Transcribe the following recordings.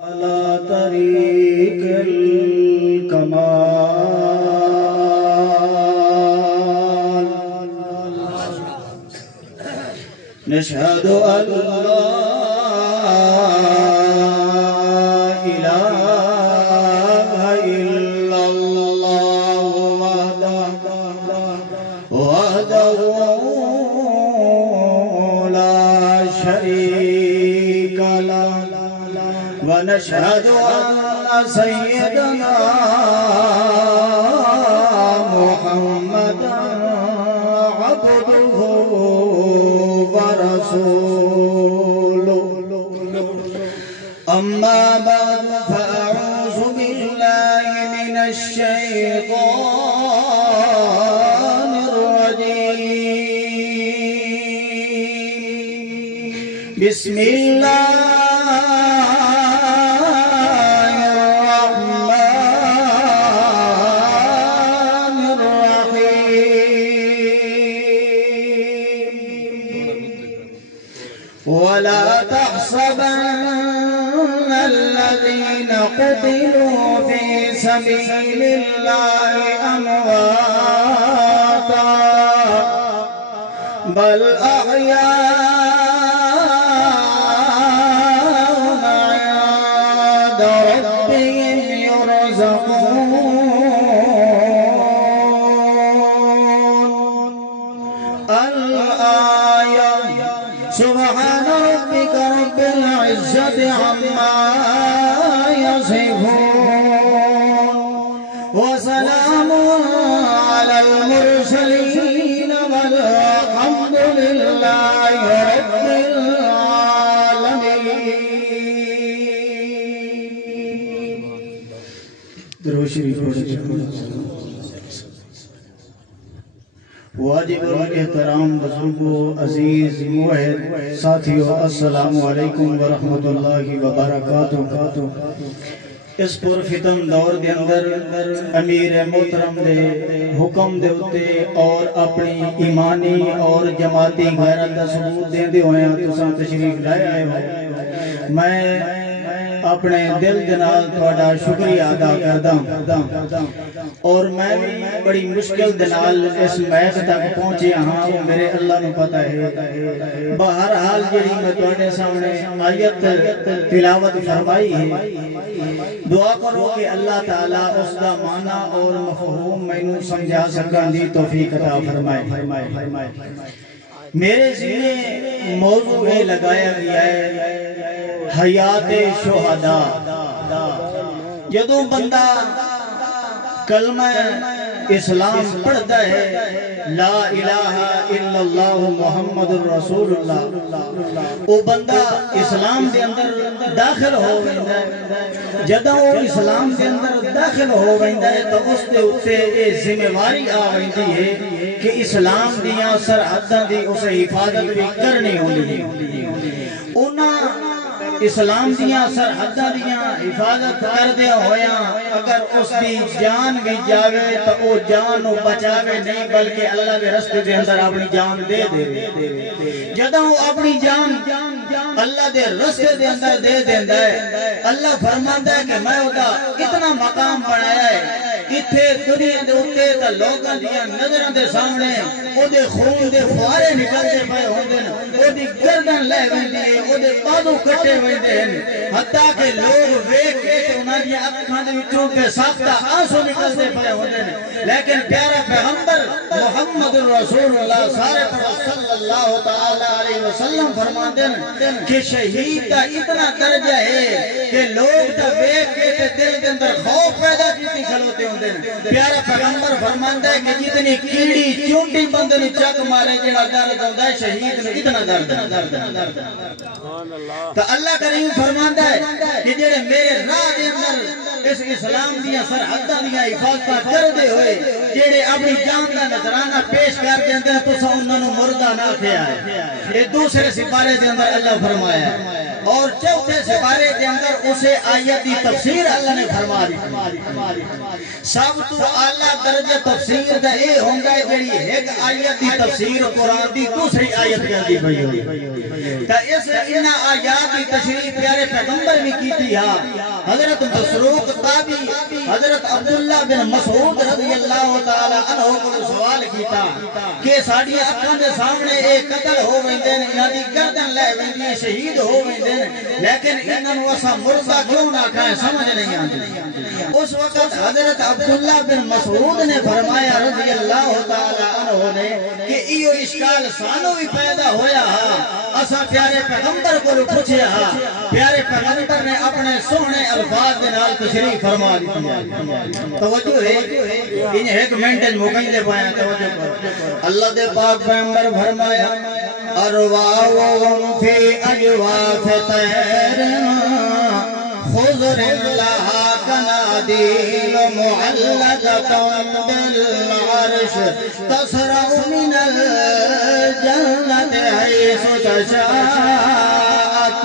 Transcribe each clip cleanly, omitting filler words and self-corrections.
على طريق الكمال نشهد أن لا إله إلا الله وحده لا شريك له ونشهد أن سيدنا محمدا عبده ورسوله أما بعد فأعوذ بالله من الشيطان الرجيم بسم الله ولا تحسبن الذين قتلوا في سبيل الله أمواتا بل أحياء عند ربهم يرزقون الآية سبحان ربك رب العزة عما يصفون وسلام على المرسلين والحمد لله رب العالمين. درود شریف واجب احترام بزرگوں عزیز موحد ساتھیوں السلام علیکم ورحمۃ اللہ وبرکاتہ. اس پر فتن دور دے اندر امیر محترم دے حکم دے اتے اور اپنی ایمانی اور جماعتی غیرت دا ثبوت دیندے ہوئے تساں تشریف لائے آئے ہو. میں اپنے دل جنال تھوڑا شکریہ ادا کردہ اور میں بڑی مشکل دنال اس میک تک پہنچے ہاں میرے اللہ نے پتہ ہے. بہرحال جڑی میں تھوڑے سامنے آیت تلاوت فرمائی ہے دعا کرو کہ اللہ تعالیٰ اس دا معنی اور مفہوم میں سمجھا سکن دی توفیق عطا فرمائے. میرے ذہن موضوع ہے لگایا گیا ہے حیات شہداء. جدوں بندہ کلمہ اسلام پڑھتا ہے لا الہ الا اللہ محمد رسول اللہ وہ بندہ اسلام دے اندر داخل ہو ویندا ہے. جدوں وہ اسلام دے اندر داخل ہو ویندا ہے تو اس دے اوتے یہ ذمہ داری آ ویندی ہے کہ اسلام دیاں سرحداں دی اسے حفاظت بھی کرنی ہوندی. انہاں اسلام دیاں سرحداں دیاں حفاظت کردے ہویا اگر اس دی جان بھی جاوے تو وہ جان کو بچاوے نہیں بلکہ اللہ کے رستے دے اندر اپنی جان دے دے. جدوں وہ اپنی جان اللہ دے رستے دے اندر دے دیندا ہے اللہ فرماندا ہے کہ میں اودا اتنا مقام بنایا ہے اتھے دنیا دے اوتے تے لوکاں دیاں نظراں دے سامنے او دے خون دے فوارے نکلدے پئے ہوندے نے او دی گردن لے ویندی ہے او دے بازو کٹے ویندے ہیں حتیٰ کہ لوگ ویکھ کے انہاں دی اکھاں دے وچوں بے ساختہ آنسو نکلدے پئے ہوندے نے. لیکن پیارا پیغمبر محمد رسول اللہ صلی اللہ علیہ وسلم فرماندے ہیں کہ شہید دا اتنا درجہ ہے کہ لوگ دا ویکھ کے دل دے اندر خوف پیدا کیتی کھلوتے ہوندے ہیں. پیارا پیغمبر فرماندا ہے کہ جتنی کیڑی چونٹی بندے نوں چک مارے جڑا درد ہوندا ہے شہید نوں اتنا درد. تو اللہ کریم فرماندا ہے کہ جڑے میرے راہ دے اندر اس اسلام دیاں سرحداں دیاں حفاظت کردے ہوئے جڑے اپنی جان دا نذرانہ پیش کر دیندے ہیں تساں انہاں نوں مردہ نہ کھیا ہے. یہ دوسرے سپارے دے اندر اللہ فرمایا ہے اور چوتھے سپارے کے اندر اسے آیت دی تفسیر اللہ نے فرما دی سب تو اعلیٰ درجہ تفسیر دا اے ہونگا ہے جڑی ایک آیت دی تفسیر قرآن دی دوسری آیت کر دی بھئی ہوئی تا اس انہ آیات دی تشریح پیارے پیغمبر بھی کی تھی حضرت مسروق تابی حضرت عبداللہ بن مسعود رضی اللہ تعالیٰ عنہ کو سوال کیتا کہ ساڑھی اکھان دے سامنے ایک قتل ہو ویندن انہاں دی گردن لے ویندی شہید ہو ویندن لیکن انہاں نو اسا مردہ کیوں نہ کھائیں سمجھ نہیں آتی اس وقت حضرت عبداللہ بن مسعود نے فرمایا رضی اللہ تعالیٰ عنہ نے کہ ایو اشکال سانو بھی پیدا ہویا اسا پیارے پیغمبر کو پوچھیا پیارے پیغمبر نے اپنے سونے الفاظ دے نال تشریح فرما دی توجہ ہے انہیں ایک منٹ موقعی دے پایا توجہ کر اللہ دے پاک پیغمبر فرمایا ارواحهم فی اجواف طیر خضر لہا کنادیل معلقۃ بالعرش تسرع من الجنت حیث تشاءت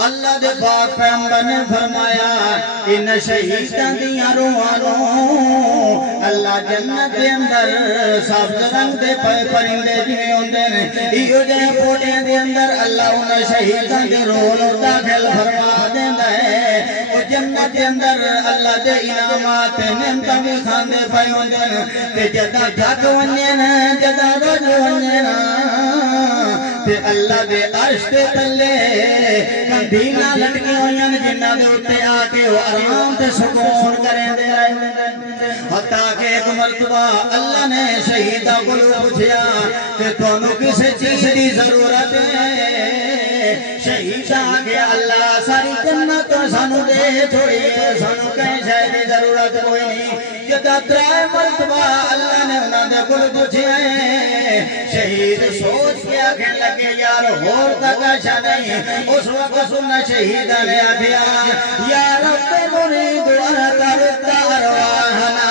اللہ دے پاک پیغمبر نے فرمایا ان شہیداں دیاں روحاں اللہ جنت دے اندر سبز رنگ دے پرندے جویں ہوندے نے ایو جے پوٹیاں دے اندر اللہ ان شہیداں دی روح نوں داخل فرما دیندا ہے او جنت دے اندر اللہ دے انعامات نعمتاں وی کھاندے پئے ہوندے نے تے جداں جگ ونجے نا جداں روز ونجے نا تے اللہ دے عرش تے تلے کندھیاں لٹکی ہوئیاں جنہاں دے اوتے آ کے وہ آرام تے سکون کریں دے حتیٰ کہ ایک مرتبہ اللہ نے شہیدہ کو پوچھیا کہ تانوں کسے چیز دی ضرورت ہے شہیدہ کہ اللہ ساری جنت سانو دے چھوڑی سانو کہیں شاید دی ضرورت کوئی نہیں جدہ ترائے مرتبہ اللہ نے انہاں دے کل پوچھیا ہے شہید سوچ کے آکھیں لگے یار ہور تک آشا نہیں اس وقت سننا شہیدہ نے آدھیا یا رب مرید ارترد ارواحنا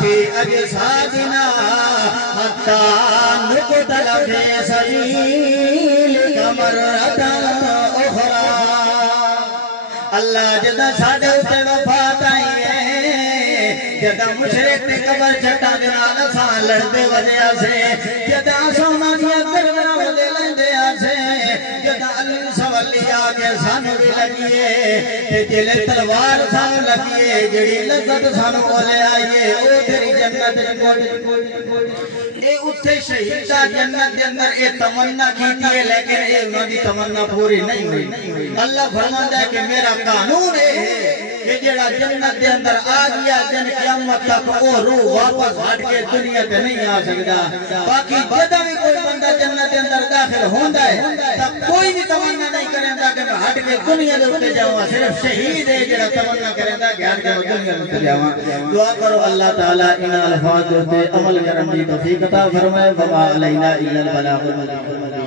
فی اجسادنا حتی نقتل فی سبیلک مرتا اخرى اللہ جدہ ساڑھے اتے وفات آئی ہے جدہ مشرق تے قبر چٹا دنال سان لڑتے وجہ سے جدہ سونا دیا کرنا ودے لندے آسے جدہ علی سوالی آگے سانو بھی لگیے تے جلے تلوار سانو لگیے جڑی لذت سانو بولے آئیے او تیری جنت اے اتھے شہیدہ جنت دے اندر اے تمنا کیتی ہے لیکن اے انہوں دی تمنا پوری نہیں ہوئی اللہ فرماتا ہے کہ میرا قانون ہے کہ جڑا جنت دے اندر آ گیا جن قیامت تک او روح واپس ہٹ کے دنیا تے نہیں آ سکتا باقی جدہ بھی کوئی بندہ جنت دے اندر داخل ہوندا ہے تب کوئی بھی تمنا نہیں کرندا کہ میں ہٹ کے دنیا دے اتے جاواں صرف شہید ہے جڑا تمنا کرندا کہ ہٹ کے دنیا دے اتے جاواں دعا کرو اللہ تعالی ان الفاظ تے عمل کرن دی توفیق عطا فرمائے وما علینا الا البلاغ المبین